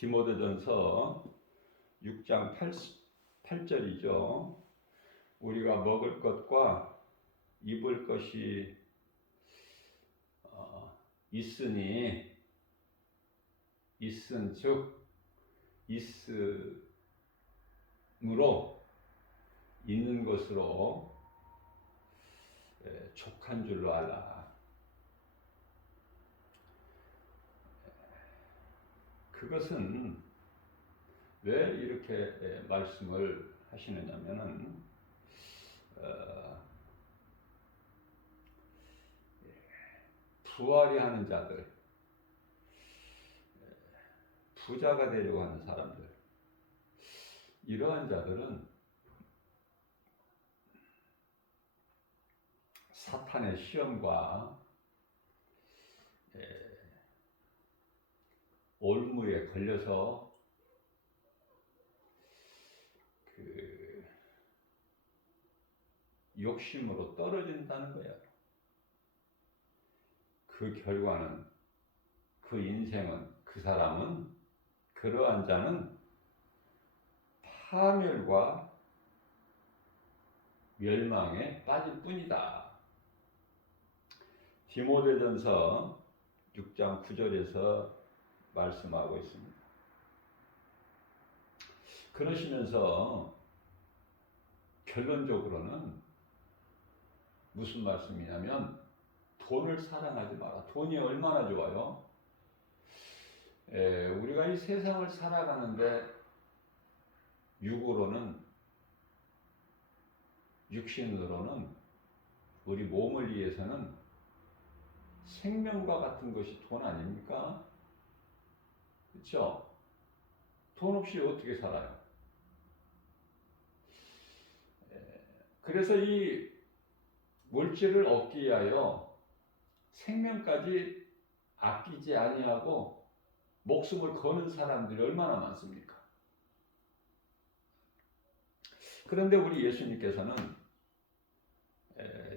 디모데전서 6장 8절이죠. 우리가 먹을 것과 입을 것이 있은즉 있음으로 있는 것으로 족한 줄로 알라. 그것은 왜 이렇게 말씀을 하시느냐면은 부활이 하는 자들, 부자가 되려고 하는 사람들, 이러한 자들은 사탄의 시험과 올무에 걸려서 그 욕심으로 떨어진다는 거예요. 그 결과는, 그 인생은, 그 사람은, 그러한 자는 파멸과 멸망에 빠질 뿐이다. 디모데전서 6장 9절에서 말씀하고 있습니다. 그러시면서 결론적으로는 무슨 말씀이냐면 돈을 사랑하지 마라. 돈이 얼마나 좋아요? 우리가 이 세상을 살아가는데 육신으로는 우리 몸을 위해서는 생명과 같은 것이 돈 아닙니까? 그렇죠? 돈 없이 어떻게 살아요? 그래서 이 물질을 얻기 위하여 생명까지 아끼지 아니하고 목숨을 거는 사람들이 얼마나 많습니까? 그런데 우리 예수님께서는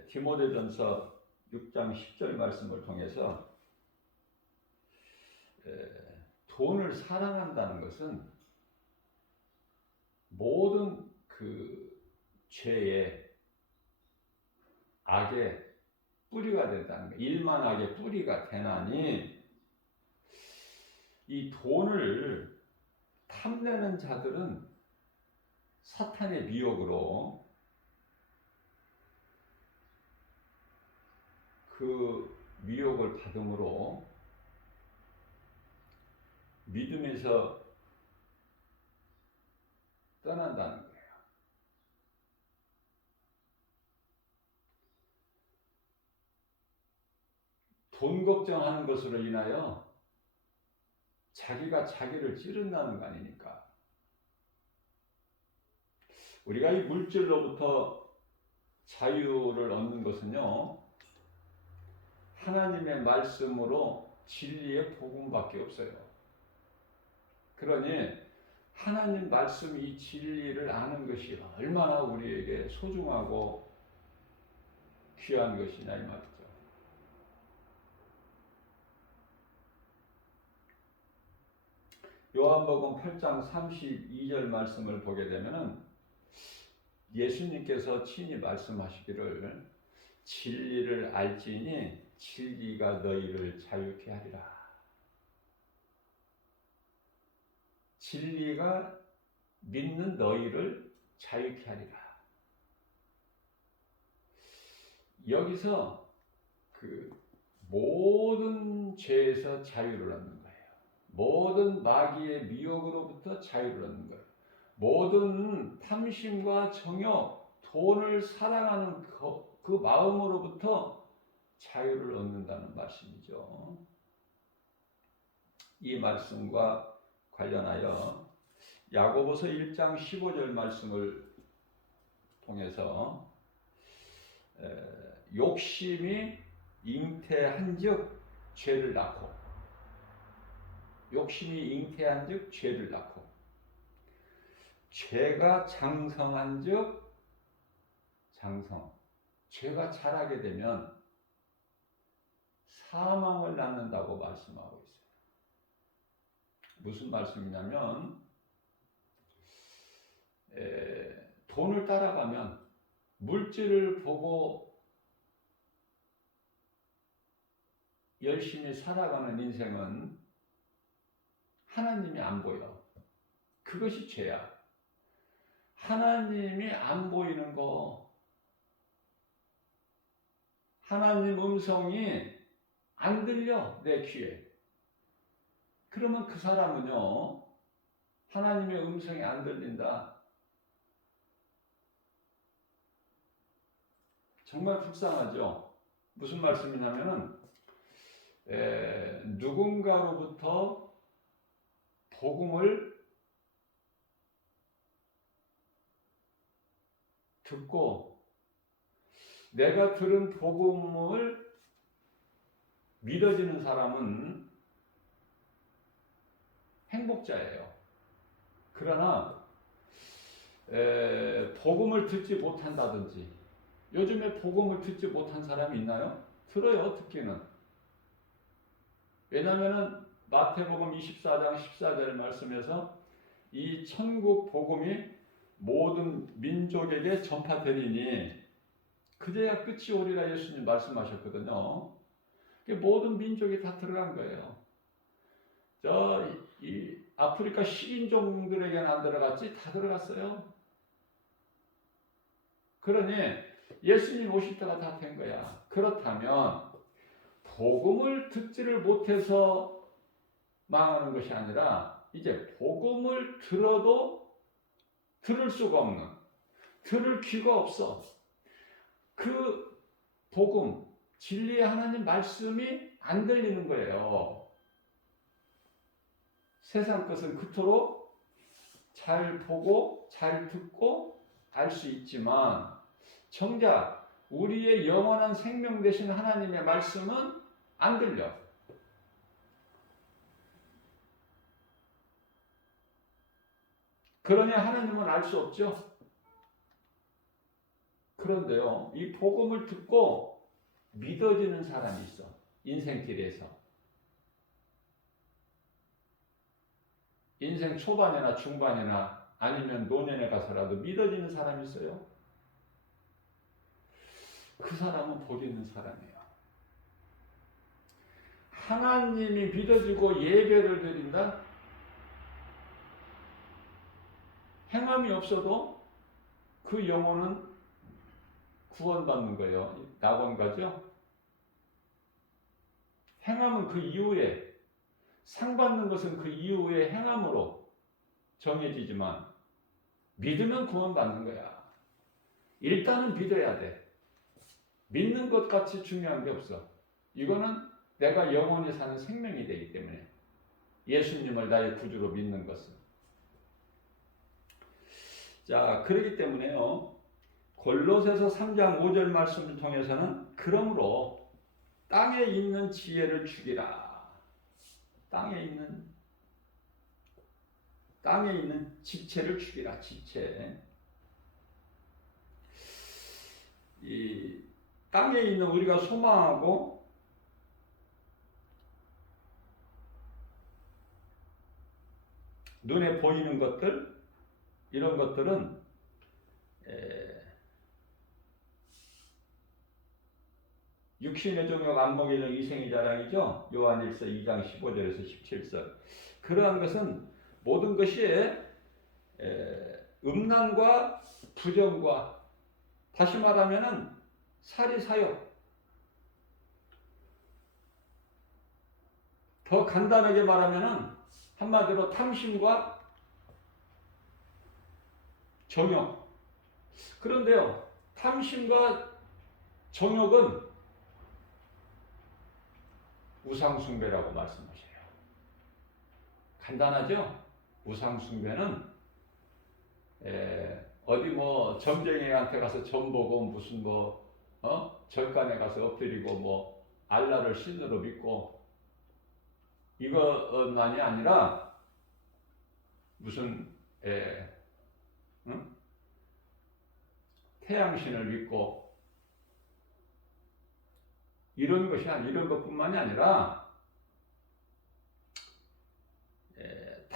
디모데전서 6장 10절 말씀을 통해서 돈을 사랑한다는 것은 모든 그 죄의 악의 뿌리가 된다는 거예요. 일만 악의 뿌리가 되나니 이 돈을 탐내는 자들은 사탄의 미혹으로 그 미혹을 받음으로 믿음에서 떠난다는 거예요. 돈 걱정하는 것으로 인하여 자기가 자기를 찌른다는 거 아닙니까? 우리가 이 물질로부터 자유를 얻는 것은요, 하나님의 말씀으로 진리의 복음밖에 없어요. 그러니 하나님 말씀 이 진리를 아는 것이 얼마나 우리에게 소중하고 귀한 것이냐 이 말이죠. 요한복음 8장 32절 말씀을 보게 되면은 예수님께서 친히 말씀하시기를 진리를 알지니 진리가 너희를 자유케 하리라. 진리가 믿는 너희를 자유케 하리라. 여기서 그 모든 죄에서 자유를 얻는 거예요. 모든 마귀의 미혹으로부터 자유를 얻는 거예요. 모든 탐심과 정욕, 돈을 사랑하는 그 마음으로부터 자유를 얻는다는 말씀이죠. 이 말씀과 관련하여 야고보서 1장 15절 말씀을 통해서 욕심이 잉태한즉 죄를 낳고, 욕심이 잉태한즉 죄를 낳고, 죄가 장성한즉 죄가 자라게 되면 사망을 낳는다고 말씀하고 있어요. 무슨 말씀이냐면 돈을 따라가면 물질을 보고 열심히 살아가는 인생은 하나님이 안 보여. 그것이 죄야. 하나님이 안 보이는 거, 하나님 음성이 안 들려 내 귀에. 그러면 그 사람은요, 하나님의 음성이 안 들린다. 정말 불쌍하죠. 무슨 말씀이냐면은 누군가로부터 복음을 듣고 내가 들은 복음을 믿어지는 사람은 행복자예요. 그러나 복음을 듣지 못한다든지, 요즘에 복음을 듣지 못한 사람이 있나요? 들어요, 듣기는. 왜냐하면 마태복음 24장 14절 말씀에서 이 천국 복음이 모든 민족에게 전파되리니 그제야 끝이 오리라 예수님 말씀하셨거든요. 모든 민족이 다 들어간 거예요. 이 아프리카 식인종들에게는 안 들어갔지, 다 들어갔어요. 그러니 예수님 오실 때가 다 된 거야. 그렇다면 복음을 듣지를 못해서 망하는 것이 아니라 이제 복음을 들어도 들을 수가 없는, 들을 귀가 없어. 그 복음, 진리의 하나님 말씀이 안 들리는 거예요. 세상 것은 그토록 잘 보고 잘 듣고 알 수 있지만 정작 우리의 영원한 생명 되신 하나님의 말씀은 안 들려. 그러니 하나님은 알 수 없죠. 그런데요, 이 복음을 듣고 믿어지는 사람이 있어. 인생길에서. 인생 초반이나 중반이나 아니면 노년에 가서라도 믿어지는 사람이 있어요. 그 사람은 복 있는 사람이에요. 하나님이 믿어지고 예배를 드린다? 행함이 없어도 그 영혼은 구원받는 거예요. 낙원가죠? 행함은 그 이후에, 상 받는 것은 그 이후에 행함으로 정해지지만 믿으면 구원받는 거야. 일단은 믿어야 돼. 믿는 것 같이 중요한 게 없어. 이거는 내가 영원히 사는 생명이 되기 때문에 예수님을 나의 구주로 믿는 것은. 자, 그렇기 때문에요. 골로새서 3장 5절 말씀을 통해서는 그러므로 땅에 있는 지혜를 죽이라. 땅에 있는 지체를 죽이라. 지체. 이 땅에 있는 우리가 소망하고 눈에 보이는 것들, 이런 것들은 육신의 종욕 안목의 이생의 자랑이죠. 요한일서 2장 15절에서 17절. 그러한 것은 모든 것이 음란과 부정과, 다시 말하면 사리사욕, 더 간단하게 말하면 한마디로 탐심과 정욕. 그런데요, 탐심과 정욕은 우상숭배라고 말씀하셔요. 간단하죠? 우상숭배는 어디 뭐 점쟁이한테 가서 점 보고 무슨 절간에 가서 엎드리고 알라를 신으로 믿고 이것만이 아니라 무슨 태양신을 믿고 이런 것뿐만이 아니라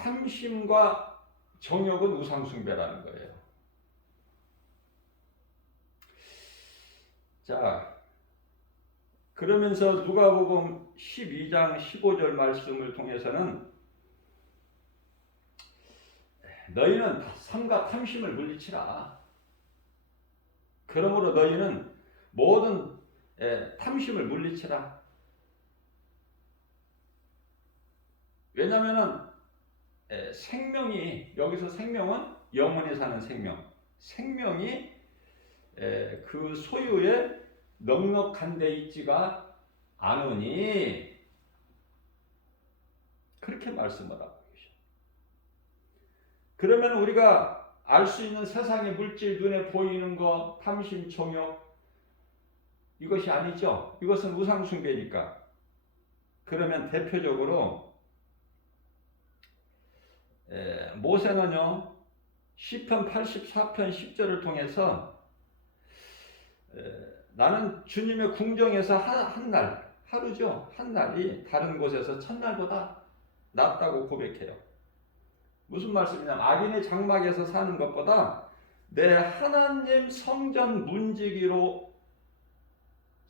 탐심과 정욕은 우상숭배라는 거예요. 자, 그러면서 누가복음 12장 15절 말씀을 통해서는 너희는 삼가 탐심을 물리치라. 그러므로 너희는 모든 탐심을 물리치라. 왜냐하면 생명이, 여기서 생명은 영원히 사는 생명, 생명이 그 소유에 넉넉한 데 있지가 않으니 그렇게 말씀을 하고 계셔. 그러면 우리가 알 수 있는 세상의 물질, 눈에 보이는 거, 탐심, 정욕, 이것이 아니죠. 이것은 우상숭배니까. 그러면 대표적으로 모세는요, 시편 84편 10절을 통해서 나는 주님의 궁정에서 한 날, 하루죠. 한 날이 다른 곳에서 첫날보다 낫다고 고백해요. 무슨 말씀이냐면 악인의 장막에서 사는 것보다 내 하나님 성전 문지기로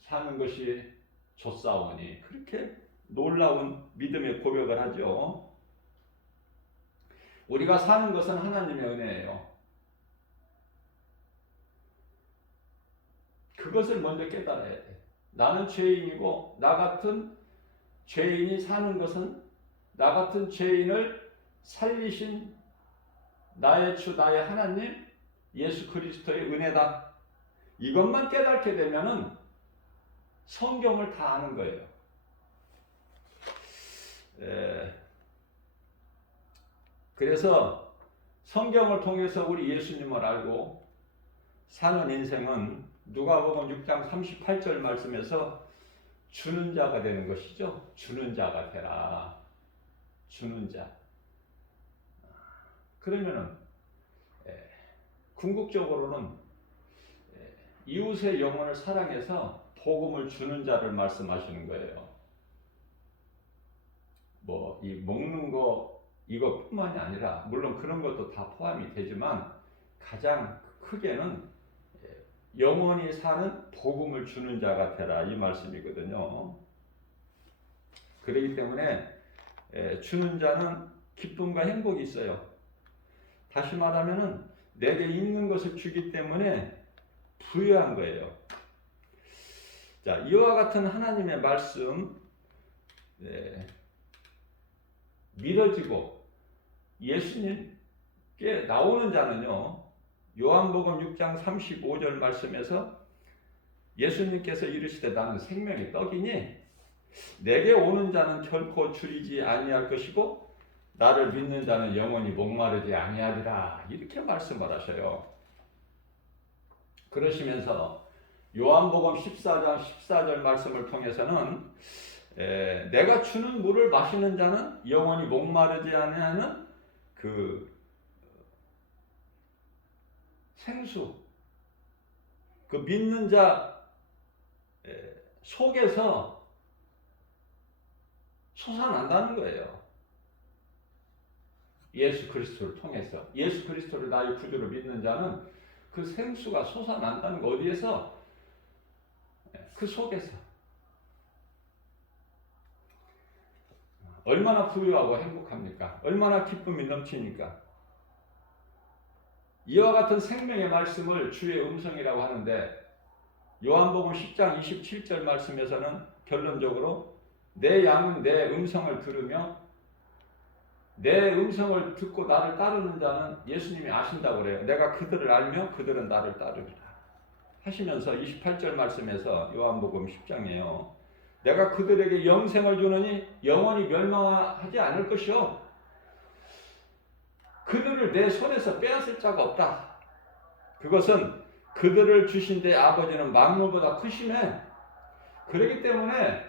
사는 것이 좋사오니, 그렇게 놀라운 믿음의 고백을 하죠. 우리가 사는 것은 하나님의 은혜예요. 그것을 먼저 깨달아야 돼. 나는 죄인이고 나 같은 죄인이 사는 것은, 나 같은 죄인을 살리신 나의 주, 나의 하나님 예수 그리스도의 은혜다. 이것만 깨닫게 되면은 성경을 다 아는 거예요. 그래서 성경을 통해서 우리 예수님을 알고 사는 인생은 누가복음 6장 38절 말씀에서 주는 자가 되는 것이죠. 주는 자가 되라. 주는 자. 그러면은 궁극적으로는 이웃의 영혼을 사랑해서 복음을 주는 자를 말씀하시는 거예요. 뭐 이 먹는 거 이것뿐만이 아니라 물론 그런 것도 다 포함이 되지만 가장 크게는 영원히 사는 복음을 주는 자가 되라, 이 말씀이거든요. 그렇기 때문에 주는 자는 기쁨과 행복이 있어요. 다시 말하면은 내게 있는 것을 주기 때문에 부유한 거예요. 자, 이와 같은 하나님의 말씀 믿어지고 예수님께 나오는 자는요, 요한복음 6장 35절 말씀에서 예수님께서 이르시되 나는 생명의 떡이니 내게 오는 자는 결코 줄이지 아니할 것이고 나를 믿는 자는 영원히 목마르지 아니하리라, 이렇게 말씀을 하셔요. 그러시면서 요한복음 14장 14절 말씀을 통해서는 내가 주는 물을 마시는 자는 영원히 목마르지 아니하는 그 생수, 그 믿는 자 속에서 솟아난다는 거예요. 예수 그리스도를 통해서, 예수 그리스도를 나의 구주로 믿는 자는 그 생수가 솟아난다는 거. 어디에서? 그 속에서. 얼마나 부유하고 행복합니까? 얼마나 기쁨이 넘치니까. 이와 같은 생명의 말씀을 주의 음성이라고 하는데, 요한복음 10장 27절 말씀에서는 결론적으로 내 양은 내 음성을 들으며 내 음성을 듣고 나를 따르는 자는 예수님이 아신다고 그래요. 내가 그들을 알며 그들은 나를 따르리라 하시면서 28절 말씀에서, 요한복음 10장이에요. 내가 그들에게 영생을 주느니 영원히 멸망하지 않을 것이요 그들을 내 손에서 빼앗을 자가 없다. 그것은 그들을 주신 데 아버지는 만물보다 크시네. 그렇기 때문에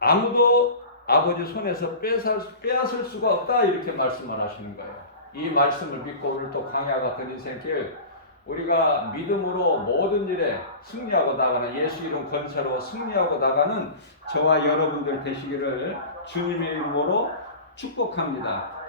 아무도 아버지 손에서 빼앗을 수가 없다, 이렇게 말씀을 하시는 거예요. 이 말씀을 믿고 오늘 또 광야 같은 인생길 우리가 믿음으로 모든 일에 승리하고 나가는, 예수 이름 건설로 승리하고 나가는 저와 여러분들 되시기를 주님의 이름으로 축복합니다.